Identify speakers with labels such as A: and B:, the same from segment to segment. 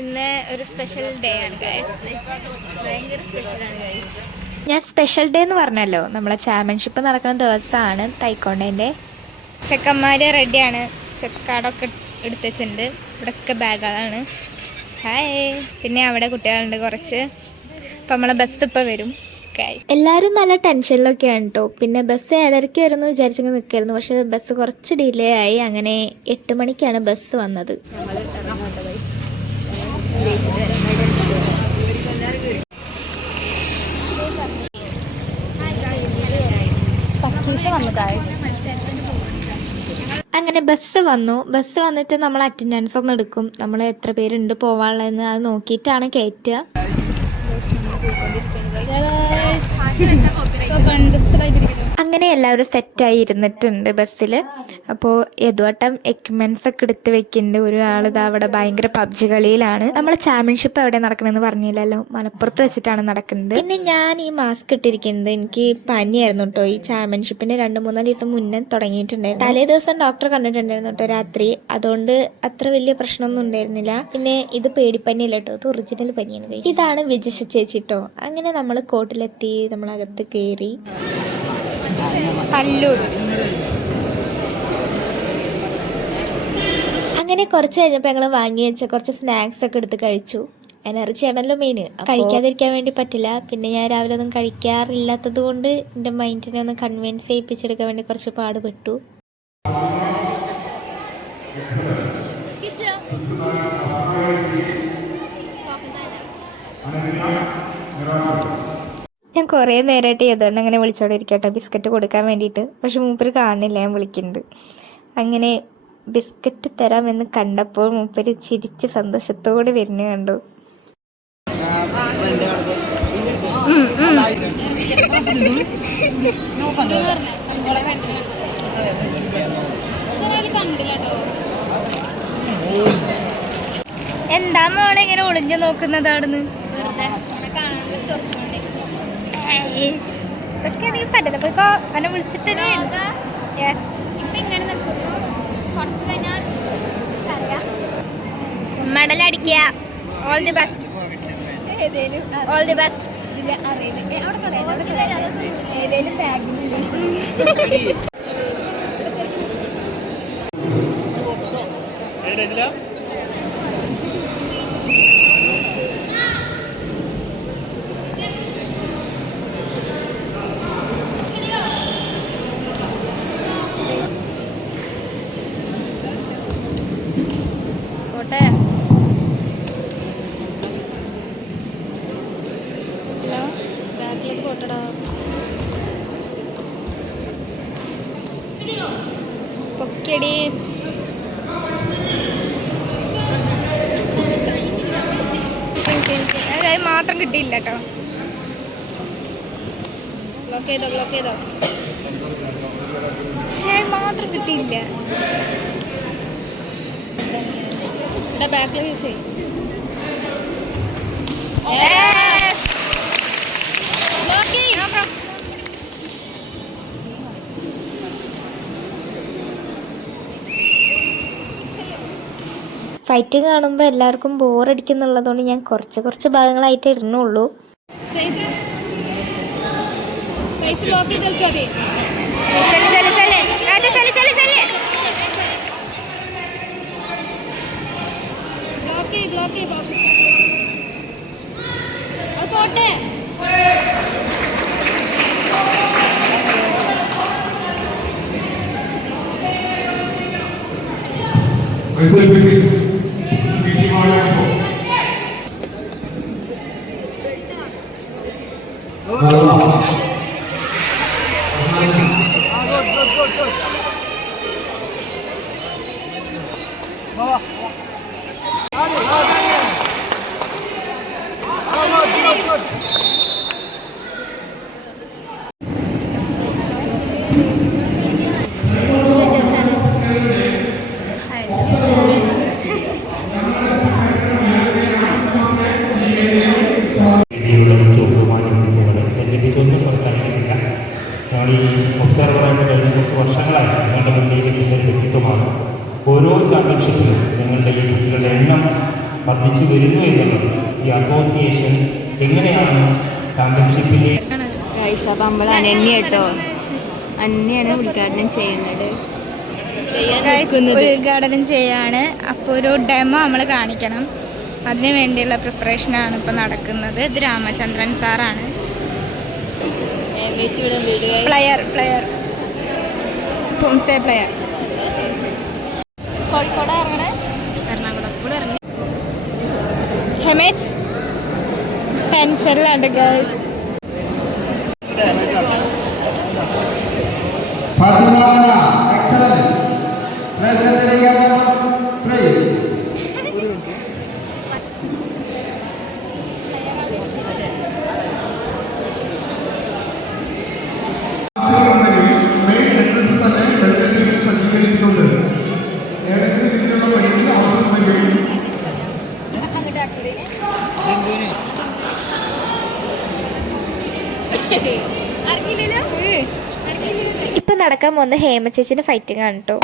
A: ഇന്ന് ഒരു special day ആണ് ഭയങ്കര സ്പെഷ്യലാണ് ആണ് ഞാൻ സ്പെഷ്യൽ ഡേ എന്ന് പറഞ്ഞല്ലോ. നമ്മളെ ചാമ്പ്യൻഷിപ്പ് നടക്കുന്ന ദിവസമാണ് തൈക്കോണ്ടേന്റെ. ചെക്കന്മാർ റെഡിയാണ് ചെക്ക് കാർഡൊക്കെ എടുത്തുവെച്ചിട്ടുണ്ട്. ഇവിടെയൊക്കെ ബാഗുകളാണ് ഹായ് പിന്നെ അവിടെ കുട്ടികളുണ്ട് കുറച്ച്. അപ്പം നമ്മളെ ബസ് ഇപ്പം വരും എല്ലാവരും നല്ല ടെൻഷനിലൊക്കെയാണ് കേട്ടോ പിന്നെ ബസ് ഏഴരയ്ക്ക് വരുമെന്ന് വിചാരിച്ചങ്ങ് നിൽക്കായിരുന്നു. പക്ഷേ ബസ് കുറച്ച് ഡിലേ ആയി. അങ്ങനെ എട്ട് മണിക്കാണ് ബസ് വന്നത്. അങ്ങനെ ബസ് വന്നു. ബസ് വന്നിട്ട് നമ്മൾ അറ്റൻഡൻസ് ഒന്ന് എടുക്കും. നമ്മൾ എത്ര പേരുണ്ട് പോവാനുള്ളതെന്ന് അത് നോക്കിയിട്ടാണ് കയറ്റുക അങ്ങനെ എല്ലാവരും സെറ്റായി ഇരുന്നിട്ടുണ്ട് ബസ്സിൽ അപ്പോൾ യദുവട്ടം എക്യുപ്മെന്റ്സ് ഒക്കെ എടുത്ത് വെക്കുന്നുണ്ട് ഒരാൾ ഇതാ അവിടെ ഭയങ്കര പബ്ജി കളിയിലാണ്. നമ്മൾ ചാമ്പ്യൻഷിപ്പ് എവിടെ നടക്കണമെന്ന് പറഞ്ഞില്ലല്ലോ. മലപ്പുറത്ത് വെച്ചിട്ടാണ് നടക്കുന്നത് പിന്നെ ഞാൻ ഈ മാസ്ക് ഇട്ടിരിക്കുന്നത് എനിക്ക് പനിയായിരുന്നു കേട്ടോ ഈ ചാമ്പ്യൻഷിപ്പിന് രണ്ട് മൂന്നാൽ ദിവസം മുന്നേ തുടങ്ങിയിട്ടുണ്ടായിരുന്നു. തലേ ദിവസം ഡോക്ടർ കണ്ടിട്ടുണ്ടായിരുന്നു കേട്ടോ രാത്രി. അതുകൊണ്ട് അത്ര വലിയ പ്രശ്നമൊന്നും ഉണ്ടായിരുന്നില്ല. പിന്നെ ഇത് പേടിപ്പനിയല്ല കേട്ടോ ഇത് ഒറിജിനൽ പനിയാണ്. ഇതാണ് വിജിഷ ചേച്ചി കേട്ടോ അങ്ങനെ നമ്മൾ കോട്ടിലെത്തി. നമ്മൾ അകത്ത് കയറി അങ്ങനെ കുറച്ച് കഴിഞ്ഞപ്പോൾ ഞങ്ങൾ വാങ്ങി വെച്ച കുറച്ച് സ്നാക്സ് ഒക്കെ എടുത്ത് കഴിച്ചു. എനർജി ആണല്ലോ മെയിൻ കഴിക്കാതിരിക്കാൻ വേണ്ടി പറ്റില്ല. പിന്നെ ഞാൻ രാവിലെ ഒന്നും കഴിക്കാറില്ലാത്തത് കൊണ്ട് എന്റെ മൈൻഡിനെ ഒന്ന് കൺവിൻസ് ചെയ്യിപ്പിച്ചെടുക്കാൻ വേണ്ടി കുറച്ച് പാടുപെട്ടു. ഞാൻ കുറേ നേരമായിട്ട് ഏതുകൊണ്ട് അങ്ങനെ വിളിച്ചോണ്ടിരിക്കട്ടോ ബിസ്ക്കറ്റ് കൊടുക്കാൻ വേണ്ടിയിട്ട്. പക്ഷെ മൂപ്പര് കാണുന്നില്ല ഞാൻ വിളിക്കുന്നത്. അങ്ങനെ ബിസ്ക്കറ്റ് തരാമെന്ന് കണ്ടപ്പോൾ മൂപ്പര് ചിരിച്ച് സന്തോഷത്തോടെ വരുന്നു കണ്ടു. എന്താ മോളെ ഇങ്ങനെ ഒളിഞ്ഞു നോക്കുന്നത് അവിടുന്ന് ഇതൊക്കെ നീ പറ്റുന്നത് ഇപ്പൊ അവനെ വിളിച്ചിട്ട് yes മെഡലടിക്കുക. All the best all the best ഏതേലും പോട്ടടാ പൊക്കടി അതായത് മാത്രം കിട്ടിയില്ല കേട്ടോ. ബ്ലോക്ക് ചെയ്തോ ബ്ലോക്ക് ചെയ്തോ. പക്ഷേ മാത്രം കിട്ടിയില്ല. ബാക്കിൽ യൂസ് ചെയ്യും. സൈറ്റ് കാണുമ്പോൾ എല്ലാവർക്കും ബോറടിക്കുന്നുള്ളതുകൊണ്ട് ഞാൻ കുറച്ച് കുറച്ച് ഭാഗങ്ങളായിട്ടേ ഇരുന്നുള്ളൂ.
B: പോട്ടെ. Isaac സംസാരിക്കുന്നില്ല ഞങ്ങൾ ഈ ഒബ്സർവറായിട്ട് കഴിഞ്ഞ കുറച്ച് വർഷങ്ങളായി ഞങ്ങളുടെ മുന്നിലേക്ക് എത്തുന്ന ഒരു വ്യക്തിത്വമാണ്. ഓരോ ചാമ്പ്യൻഷിപ്പിലും ഞങ്ങളുടെ ഈ കുട്ടികളുടെ എണ്ണം വർദ്ധിച്ചു വരുന്നു എന്നുള്ളത് ഈ അസോസിയേഷൻ എങ്ങനെയാണ് ചാമ്പ്യൻഷിപ്പിലെ
C: ഗൈസ് അപ്പം നമ്മൾ അനന്യ കേട്ടോ. അന്യാണ് ഉദ്ഘാടനം ചെയ്യുന്നത്.
D: ഉദ്ഘാടനം ചെയ്യാണ്. അപ്പോൾ ഒരു ഡെമോ നമ്മൾ കാണിക്കണം. അതിനു വേണ്ടിയുള്ള പ്രിപ്പറേഷനാണ് ഇപ്പോൾ നടക്കുന്നത്. ഇത് രാമചന്ദ്രൻ സാറാണ്. Player player poomsae player
C: Kozhikode ഇറങ്ങണേ
D: Ernakulam. ഇവിടെ ഇറങ്ങി. ഹെമേജ് ടെൻഷനിലാണ് ഗൈസ്
E: Fatimana,
A: ഇപ്പം നടക്കാൻ പോകുന്ന ഹേമ ചേച്ചിന്റെ ഫൈറ്റിംഗ് ആണ് കേട്ടോ.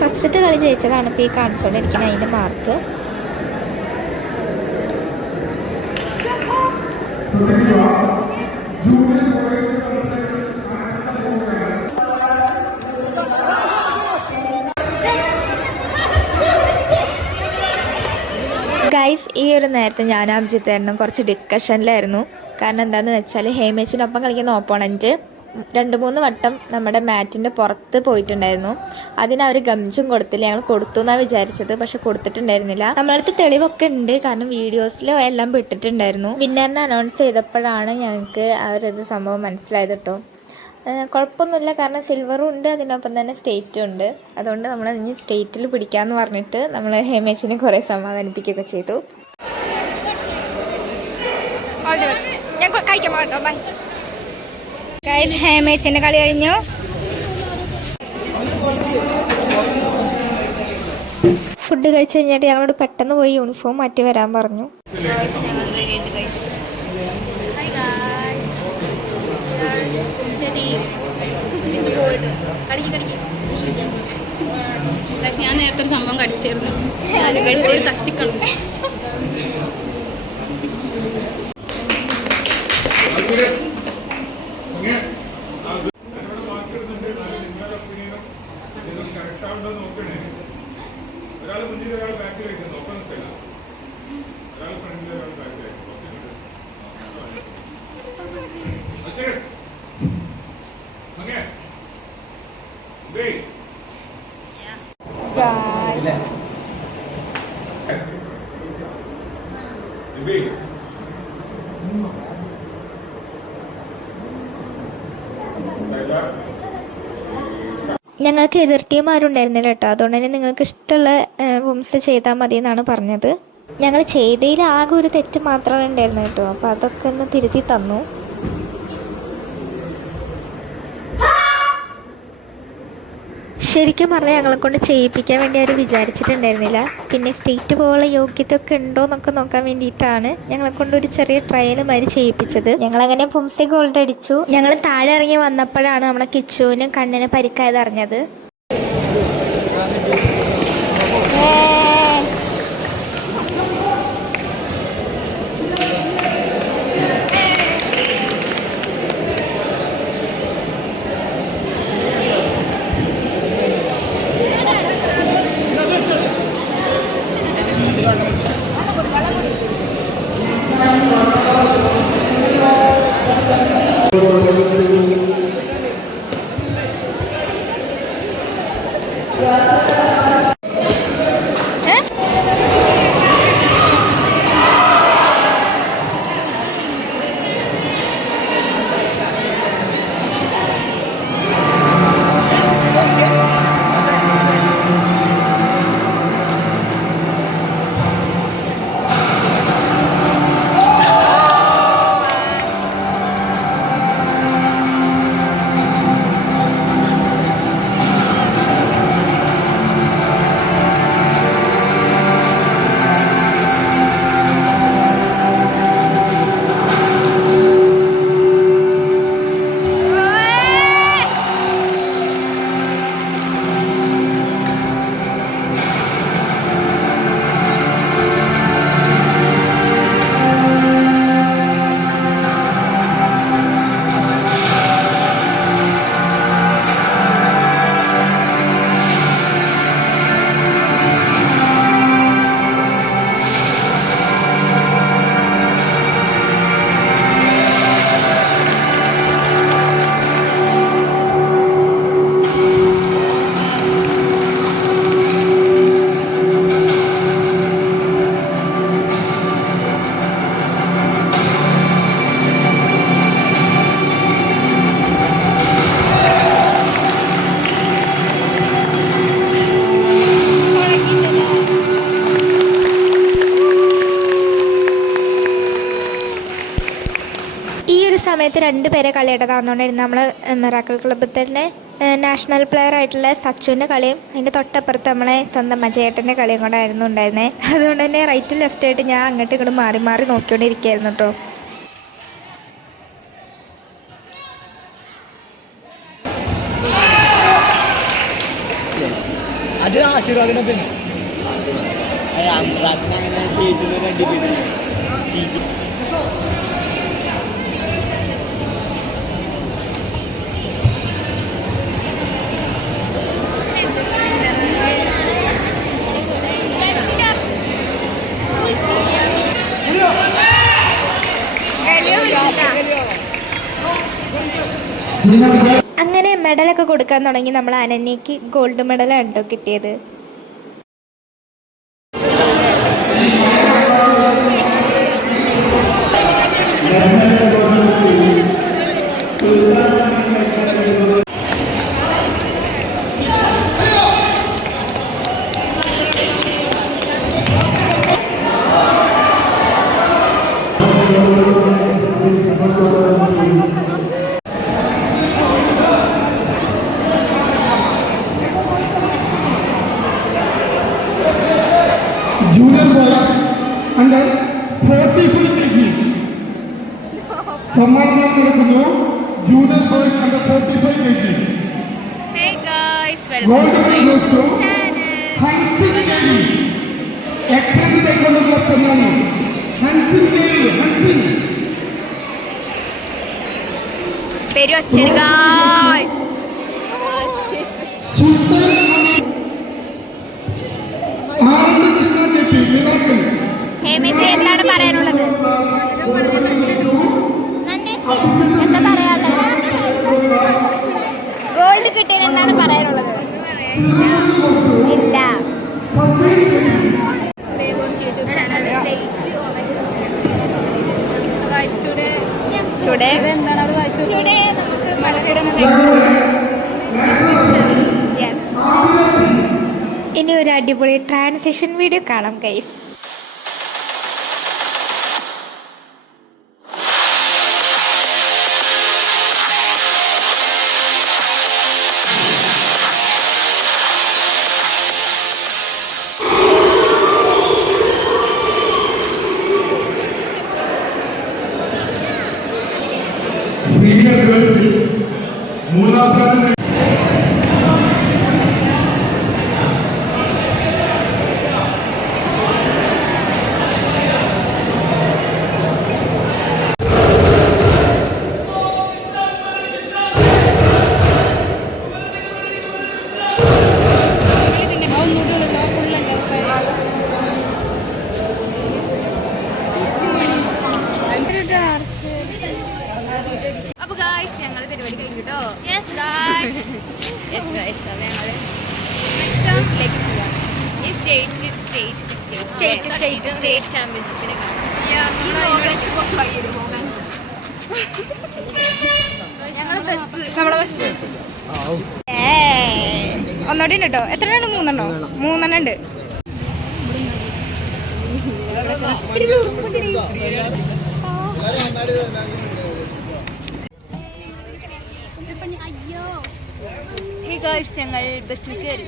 A: ഫസ്റ്റത്തെ കളി ജയിച്ചതാണ് ഇപ്പോൾ ഈ കാണിച്ചുകൊണ്ടിരിക്കുന്നത് അതിന്റെ മാർക്ക് ഗൈസ് ഈ ഒരു നേരത്തെ ഞാൻ അഭിജിത്തേട്ടനും കുറച്ച് ഡിസ്കഷനിലായിരുന്നു കാരണം എന്താണെന്ന് വെച്ചാൽ ഹേമേച്ചിനൊപ്പം കളിക്കുന്ന ഓപ്പോണന്റ് രണ്ട് മൂന്ന് വട്ടം നമ്മുടെ മാറ്റിന്റെ പുറത്ത് പോയിട്ടുണ്ടായിരുന്നു. അതിന് അവർ ഗംജും കൊടുത്തില്ല. ഞങ്ങൾ കൊടുത്തു എന്നാണ് വിചാരിച്ചത് പക്ഷെ കൊടുത്തിട്ടുണ്ടായിരുന്നില്ല. നമ്മളടുത്ത് തെളിവൊക്കെ ഉണ്ട്. കാരണം വീഡിയോസിൽ എല്ലാം വിട്ടിട്ടുണ്ടായിരുന്നു. വിന്നറിനെ അനൗൺസ് ചെയ്തപ്പോഴാണ് ഞങ്ങൾക്ക് ആ ഒരു സംഭവം മനസ്സിലായത് കേട്ടോ കുഴപ്പമൊന്നുമില്ല. കാരണം സിൽവറും ഉണ്ട് അതിനൊപ്പം തന്നെ സ്റ്റേറ്റും ഉണ്ട്. അതുകൊണ്ട് നമ്മൾ ഇനി സ്റ്റേറ്റിൽ പിടിക്കാമെന്ന് പറഞ്ഞിട്ട് നമ്മൾ ഹേമേച്ചിനെ കുറേ സമാധാനിപ്പിക്കുകയൊക്കെ ചെയ്തു.
D: ഞാൻ കഴിക്കാൻ പോകട്ടോ. ബൈ ഗൈസ് ഹേമേച്ചിന്റെ കളി കഴിഞ്ഞു.
A: ഫുഡ് കഴിച്ചു കഴിഞ്ഞിട്ട് ഞങ്ങളോട് പെട്ടെന്ന് പോയി യൂണിഫോം മാറ്റി വരാൻ പറഞ്ഞു.
C: ഞാൻ നേരത്തെ ഒരു സംഭവം കടിച്ചിരുന്നു. ഒരു തട്ടിക്കളഞ്ഞു.
F: ഒരാൾ മുന്നിൽ ഒരാൾ ബാക്കിലേക്ക് നോക്കാൻ
A: ഞങ്ങൾക്ക് എതിർ ടീം ആരും ഉണ്ടായിരുന്നില്ല കേട്ടോ അതുകൊണ്ട് തന്നെ നിങ്ങൾക്ക് ഇഷ്ടമുള്ള വുംസ് ചെയ്താൽ മതി എന്നാണ് പറഞ്ഞത്. ഞങ്ങൾ ചെയ്തതിൽ ആകെ ഒരു തെറ്റ് മാത്രമാണ് ഉണ്ടായിരുന്നത് കേട്ടോ അപ്പോൾ അതൊക്കെ ഒന്ന് തിരുത്തി തന്നു. ശരിക്കും പറഞ്ഞാൽ ഞങ്ങളെ കൊണ്ട് ചെയ്യിപ്പിക്കാൻ വേണ്ടി അവർ വിചാരിച്ചിട്ടുണ്ടായിരുന്നില്ല. പിന്നെ സ്റ്റേറ്റ് പോലുള്ള യോഗ്യത ഒക്കെ ഉണ്ടോ എന്നൊക്കെ നോക്കാൻ വേണ്ടിയിട്ടാണ് ഞങ്ങളെ കൊണ്ട് ഒരു ചെറിയ ട്രയലും അവർ ചെയ്യിപ്പിച്ചത്. ഞങ്ങൾ അങ്ങനെ പുംസെ ഗോൾഡ് അടിച്ചു. ഞങ്ങൾ താഴെ ഇറങ്ങി വന്നപ്പോഴാണ് നമ്മളെ കിച്ചുവിനും കണ്ണിന് പരിക്കായത് അറിഞ്ഞത്. സമയത്ത് രണ്ട് പേരെ കളിയായിട്ട് നമ്മൾ നമ്മൾ മിറാക്കിൾ ക്ലബ്ബിൽ തന്നെ നാഷണൽ പ്ലെയർ ആയിട്ടുള്ള സച്ചുവിന്റെ കളിയും അതിന്റെ തൊട്ടപ്പുറത്ത് നമ്മളെ സ്വന്തം മജയേട്ടന്റെ കളിയും കൂടെ ആയിരുന്നു ഉണ്ടായിരുന്നത് അതുകൊണ്ട് തന്നെ റൈറ്റും ലെഫ്റ്റ് ആയിട്ട് ഞാൻ അങ്ങോട്ടും ഇങ്ങോട്ടും മാറി മാറി നോക്കിക്കൊണ്ടിരിക്കുകയായിരുന്നു കേട്ടോ
G: അത് ആശീർവാദിനൊക്കെ
A: അങ്ങനെ മെഡലൊക്കെ കൊടുക്കാൻ തുടങ്ങി നമ്മൾ അനന്യക്ക് ഗോൾഡ് മെഡലാണ് കേട്ടോ കിട്ടിയത്?
F: Junior സമ്മാനം നൽകുന്നു junior boys under forty five K G
C: Hey guys,
F: gold
C: welcome to
F: medal
C: my
F: goes to
C: channel.
F: Hansin Devi excellent taekwondo സമ്മാനം ഹൻസിൻ ദേവി ഹൻസിൻ
C: പേര് വച്ചത് guys.
F: സുൽത്താൻ ആനന്ദ് കൃഷ്ണ ചെട്ടി മിറാക്കിൾ
C: ഇല്ല. എന്താണ് നമുക്ക് ഇനി
A: ഒരു അടിപൊളി ട്രാൻസിഷൻ വീഡിയോ കാണാം
C: കൈ ബസ്
D: ഒന്നോടെ ഉണ്ട് കേട്ടോ എത്ര ഉണ്ട് മൂന്നെണ്ണോ? മൂന്നെണ്ണം ഉണ്ട്.
C: ഹേ ഞങ്ങൾ ബസ്സിൽ കയറി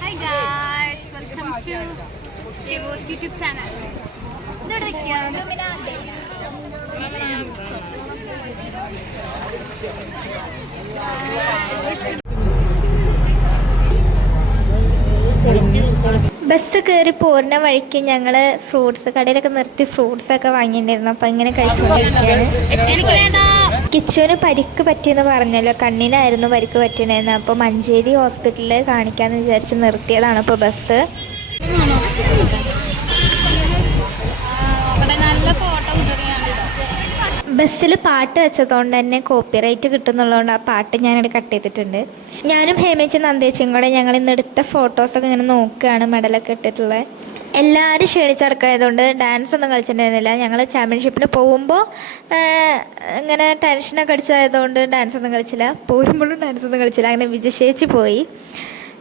D: hi guys welcome to YouTube channel ഇതോടെ വെക്കാം?
A: ബസ് കയറി പോരുന്ന വഴിക്ക് ഞങ്ങൾ ഫ്രൂട്ട്സ് കടയിലൊക്കെ നിർത്തി ഫ്രൂട്ട്സ് ഒക്കെ വാങ്ങിയിട്ടുണ്ടായിരുന്നു. അപ്പം ഇങ്ങനെ കഴിച്ചുകൊണ്ടിരിക്കുകയാണ്. കിച്ചുവിന് പരിക്ക് പറ്റിയെന്ന് പറഞ്ഞല്ലോ. കണ്ണിനായിരുന്നു പരിക്ക് പറ്റിയിട്ടുണ്ടായിരുന്നത്. അപ്പോൾ മഞ്ചേരി ഹോസ്പിറ്റലിൽ കാണിക്കാമെന്ന് വിചാരിച്ച് നിർത്തിയതാണ് ഇപ്പോൾ ബസ്
D: അവിടെ നല്ല ഫോട്ടോ കിട്ടണം
A: ബസ്സിൽ പാട്ട് വെച്ചതുകൊണ്ട് തന്നെ കോപ്പിറൈറ്റ് കിട്ടുന്നുള്ളതുകൊണ്ട് ആ പാട്ട് ഞാനിവിടെ കട്ട് ചെയ്തിട്ടുണ്ട്. ഞാനും ഹേമേച്ചും നന്ദേച്ചും കൂടെ ഞങ്ങൾ ഇന്ന് എടുത്ത ഫോട്ടോസൊക്കെ ഇങ്ങനെ നോക്കുകയാണ് മെഡലൊക്കെ ഇട്ടിട്ടുള്ളത് എല്ലാവരും ക്ഷീണിച്ചടക്കായതുകൊണ്ട് ഡാൻസ് ഒന്നും കളിച്ചിട്ടുണ്ടായിരുന്നില്ല. ഞങ്ങൾ ചാമ്പ്യൻഷിപ്പിന് പോകുമ്പോൾ ഇങ്ങനെ ടെൻഷനൊക്കെ അടിച്ചതായതുകൊണ്ട് ഡാൻസ് ഒന്നും കളിച്ചില്ല. പോരുമ്പോഴും ഡാൻസ് ഒന്നും കളിച്ചില്ല. അങ്ങനെ വിജയിച്ച് പോയി.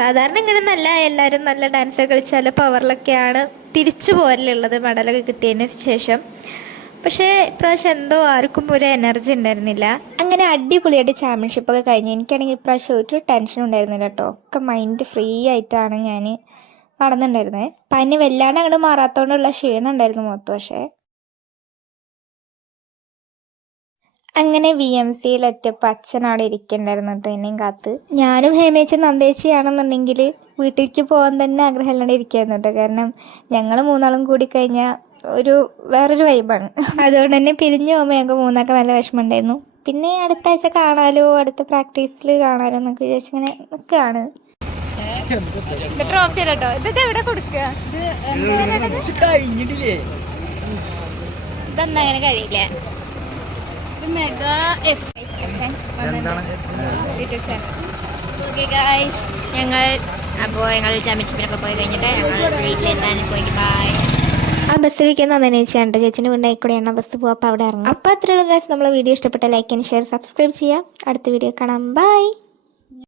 A: സാധാരണ ഇങ്ങനെ നല്ല എല്ലാവരും നല്ല ഡാൻസ് കളിച്ചാൽ പവറിലൊക്കെയാണ് തിരിച്ചു പോരലുള്ളത് മെഡലൊക്കെ കിട്ടിയതിന് ശേഷം. പക്ഷേ ഇപ്രാവശ്യം എന്തോ ആർക്കും ഒരു എനർജി ഉണ്ടായിരുന്നില്ല. അങ്ങനെ അടിപൊളിയായിട്ട് ചാമ്പ്യൻഷിപ്പ് ഒക്കെ കഴിഞ്ഞു എനിക്കാണെങ്കിൽ ഇപ്രാവശ്യം ഒരു ടെൻഷൻ ഉണ്ടായിരുന്നില്ല കേട്ടോ ഒക്കെ മൈൻഡ് ഫ്രീ ആയിട്ടാണ് ഞാൻ നടന്നിട്ടുണ്ടായിരുന്നത്. പനി വല്ലാണ്ട് അങ്ങോട്ട് മാറാത്തോണ്ടുള്ള ക്ഷീണം ഉണ്ടായിരുന്നു മൊത്തം പക്ഷേ. അങ്ങനെ വി എം സിയിലെത്തിയപ്പോൾ അച്ഛൻ അവിടെ ഇരിക്കണ്ടായിരുന്നു കേട്ടോ എന്നെയും കാത്ത്. ഞാനും ഹേമേച്ചും നന്ദേച്ചിയാണെന്നുണ്ടെങ്കിൽ വീട്ടിലേക്ക് പോകാൻ തന്നെ ആഗ്രഹമില്ലാണ്ട് ഇരിക്കുകയായിരുന്നു കേട്ടോ കാരണം ഞങ്ങൾ മൂന്നാളും കൂടി കഴിഞ്ഞാൽ ഒരു വേറൊരു വൈബാണ് അതുകൊണ്ട് തന്നെ പിരിഞ്ഞു പോകുമ്പോൾ ഞങ്ങൾക്ക് മൂന്നാൾക്ക് നല്ല വിഷമമുണ്ടായിരുന്നു. പിന്നെ അടുത്ത ആഴ്ച കാണാലോ അടുത്ത പ്രാക്ടീസിൽ കാണാലോ എന്നൊക്കെ വിചാരിച്ചിങ്ങനെ നിൽക്കുകയാണ്
D: ഇത് ട്രോഫി അല്ല കേട്ടോ ഇതൊക്കെ എവിടെ കൊടുക്കുക
C: ഇതെന്താ അങ്ങനെ കഴിയില്ല?
D: ഇത് mega F YouTube channel
C: okay guys ഞങ്ങൾ അപ്പോൾ ഞങ്ങൾ ചാമ്പ്യൻഷിപ്പിനൊക്കെ പോയി കഴിഞ്ഞിട്ട് ഞങ്ങൾ വീട്ടിലെത്താൻ പോയി ബൈ
A: ആ ബസ്സിലേക്ക് നന്ദി ചേട്ടൻ ചേച്ചിന്റെ വീണ്ടായി കൂടെയാണ് ബസ് പോകുക അപ്പോൾ അവിടെ ഇറങ്ങും. അപ്പോൾ അത്രയുള്ള കാശ് നമ്മളെ വീഡിയോ ഇഷ്ടപ്പെട്ട ലൈക്ക് ആൻഡ് ഷെയർ സബ്സ്ക്രൈബ് ചെയ്യാം. അടുത്ത വീഡിയോ കാണാം. ബൈ